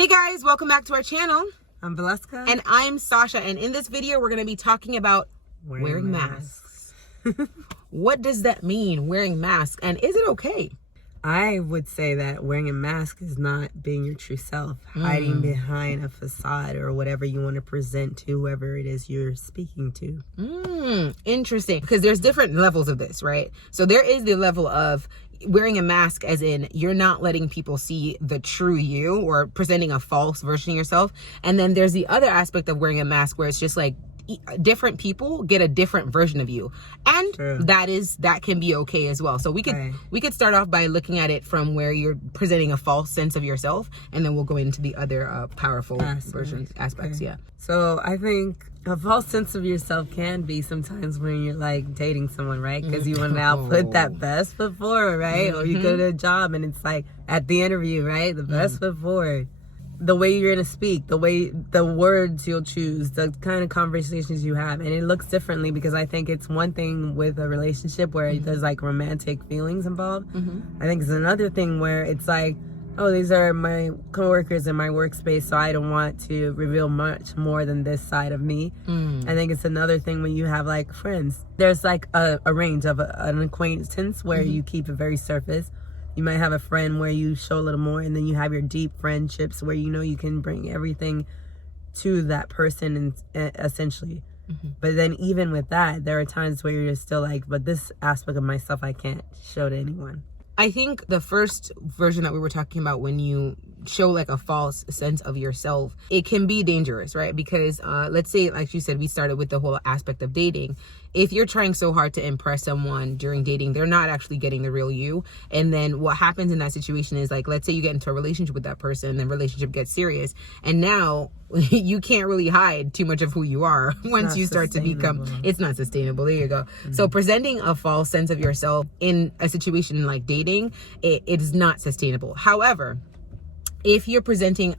Hey guys, welcome back to our channel. I'm Valeska. And I'm Sasha. And in this video, we're going to be talking about wearing masks. What does that mean, wearing masks? And is it okay? I would say that wearing a mask is not being your true self, hiding behind a facade or whatever you want to present to whoever it is you're speaking to. Interesting. Because there's different levels of this, right? So there is the level of wearing a mask as in you're not letting people see the true you or presenting a false version of yourself. And then there's the other aspect of wearing a mask where it's just like different people get a different version of you, and that can be okay as well. So we could start off by looking at it from where you're presenting a false sense of yourself, and then we'll go into the other powerful aspects. Yeah. So I think a false sense of yourself can be sometimes when you're like dating someone, right? Because you want to now put that best foot forward, right? Or you go to a job and it's like at the interview, right? The best foot forward. The way you're going to speak, the words you'll choose, the kind of conversations you have. And it looks differently because I think it's one thing with a relationship where there's like romantic feelings involved. I think it's another thing where it's like, oh, these are my coworkers in my workspace, so I don't want to reveal much more than this side of me. I think it's another thing when you have like friends. There's like a range of an acquaintance where you keep it very surface. You might have a friend where you show a little more, and then you have your deep friendships where you know you can bring everything to that person, and essentially. But then even with that, there are times where you're still like, but this aspect of myself I can't show to anyone. I think the first version that we were talking about, when you show like a false sense of yourself, it can be dangerous, right? Because let's say, like you said, we started with the whole aspect of dating. If you're trying so hard to impress someone during dating, they're not actually getting the real you. And then what happens in that situation is, like, let's say you get into a relationship with that person, and the relationship gets serious, and now you can't really hide too much of who you are once you start to become, it's not sustainable. There you go. So presenting a false sense of yourself in a situation like dating, it is not sustainable. However, if you're presenting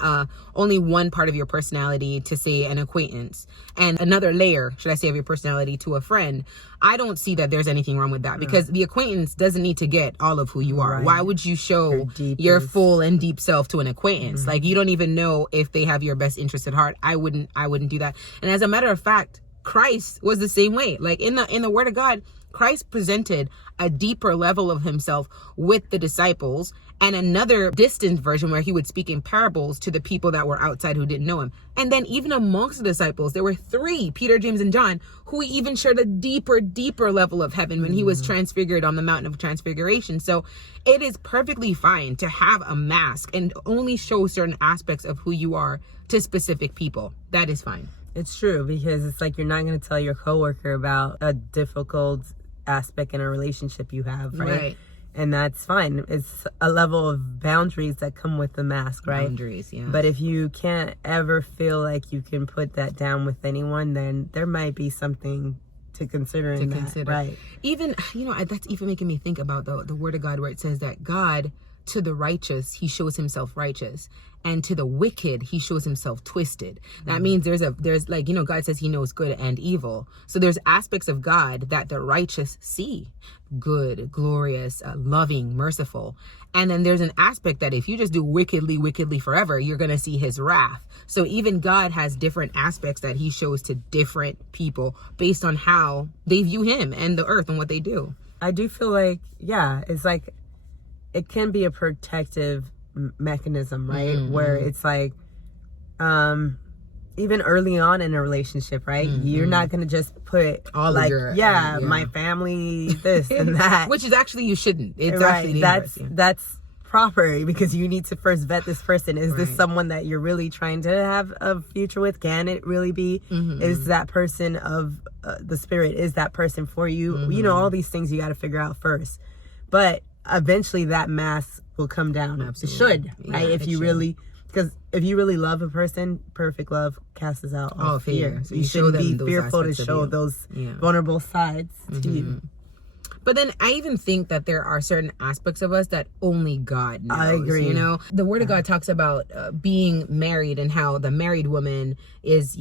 only one part of your personality to, say, an acquaintance, and another layer, should I say, of your personality to a friend, I don't see that there's anything wrong with that, because the acquaintance doesn't need to get all of who you are. Why would you show your full and deep self to an acquaintance? Like, you don't even know if they have your best interest at heart. I wouldn't do that. And as a matter of fact, Christ was the same way. Like in the Word of God, Christ presented a deeper level of himself with the disciples, and another distant version where he would speak in parables to the people that were outside who didn't know him. And then even amongst the disciples, there were three, Peter, James, and John, who even shared a deeper level of heaven when he was transfigured on the mountain of transfiguration. So it is perfectly fine to have a mask and only show certain aspects of who you are to specific people. That is fine. It's true, because it's like you're not going to tell your coworker about a difficult aspect in a relationship you have, right? And that's fine. It's a level of boundaries that come with the mask, right? Boundaries, yeah. But if you can't ever feel like you can put that down with anyone, then there might be something to consider in that, right? Even, that's even making me think about the Word of God, where it says that God, to the righteous, he shows himself righteous, and to the wicked, he shows himself twisted. That means there's like, God says he knows good and evil. So there's aspects of God that the righteous see: good, glorious, loving, merciful. And then there's an aspect that if you just do wickedly forever, you're going to see his wrath. So even God has different aspects that he shows to different people based on how they view him and the earth and what they do. I do feel like, it's like, it can be a protective mechanism, right? Where it's like, even early on in a relationship, right? You're not going to just put all like, my family, this and that. Which is actually, you shouldn't. It's actually dangerous. That's proper, because you need to first vet this person. Is this someone that you're really trying to have a future with? Can it really be? Is that person of the spirit? Is that person for you? All these things you got to figure out first. But eventually that mask will come down. Absolutely. It should, right? If you really, because if you really love a person, perfect love casts out all fear. So you shouldn't be fearful to show those vulnerable sides to you. But then I even think that there are certain aspects of us that only God knows. I agree. The Word of God talks about being married, and how the married woman is,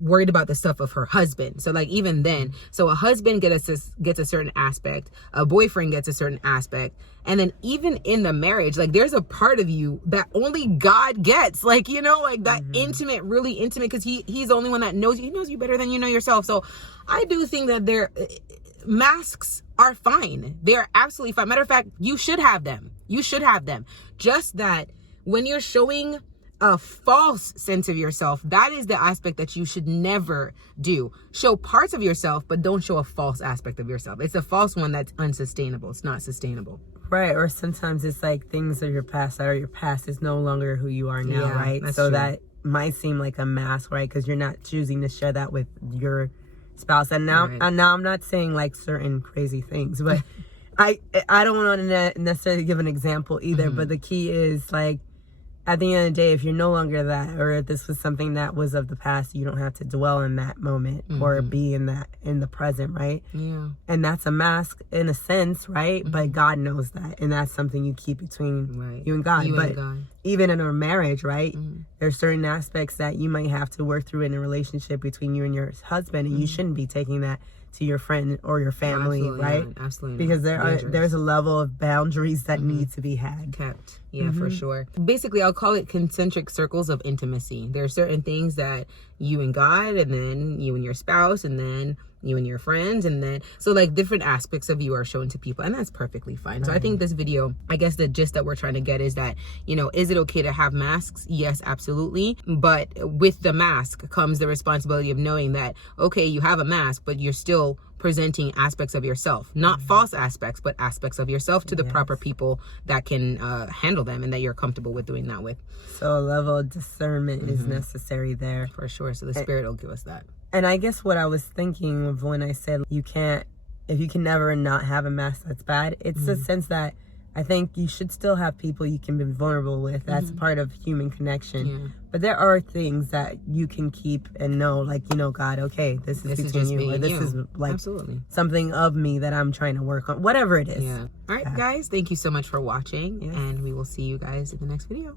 worried about the stuff of her husband. So like even then, so a husband gets a certain aspect, a boyfriend gets a certain aspect, and then even in the marriage, like there's a part of you that only God gets, like, you know, like that intimate, really intimate, because he's the only one that knows you. He knows you better than you know yourself. So I do think that masks are fine. They're absolutely fine. Matter of fact, you should have them. Just that when you're showing a false sense of yourself, that is the aspect that you should never do. Show parts of yourself, but don't show a false aspect of yourself. It's a false one that's unsustainable. It's not sustainable. Right. Or sometimes it's like things of your past that are your past is no longer who you are now, right? So true. That might seem like a mask, right? Because you're not choosing to share that with your spouse. And now, right. now I'm not saying like certain crazy things, but I don't want to necessarily give an example either. But the key is like, at the end of the day, if you're no longer that, or if this was something that was of the past, you don't have to dwell in that moment or be in the present, right? Yeah. And that's a mask in a sense, right? But God knows that, and that's something you keep between you and God. Even in a marriage, right? There's certain aspects that you might have to work through in a relationship between you and your husband, and you shouldn't be taking that to your friend or your family, right? Absolutely Because there's a level of boundaries that need to be had. Kept. Yeah, for sure. Basically, I'll call it concentric circles of intimacy. There are certain things that you and God, and then you and your spouse, and then you and your friends, and then so like different aspects of you are shown to people, and that's perfectly fine. So I think this video, I guess the gist that we're trying to get is that, you know, is it okay to have masks? Yes, absolutely. But with the mask comes the responsibility of knowing that, okay, you have a mask, but you're still presenting aspects of yourself, not false aspects, but aspects of yourself to the proper people that can handle them and that you're comfortable with doing that with. So a level of discernment is necessary there. For sure. So the Spirit will give us that. And I guess what I was thinking of when I said if you can never not have a mask, that's bad. It's a sense that I think you should still have people you can be vulnerable with. That's part of human connection. Yeah. But there are things that you can keep and know, like, you know, God, okay, this is between you. Or this is like absolutely something of me that I'm trying to work on. Whatever it is. Yeah. All right, guys. Thank you so much for watching. And we will see you guys in the next video.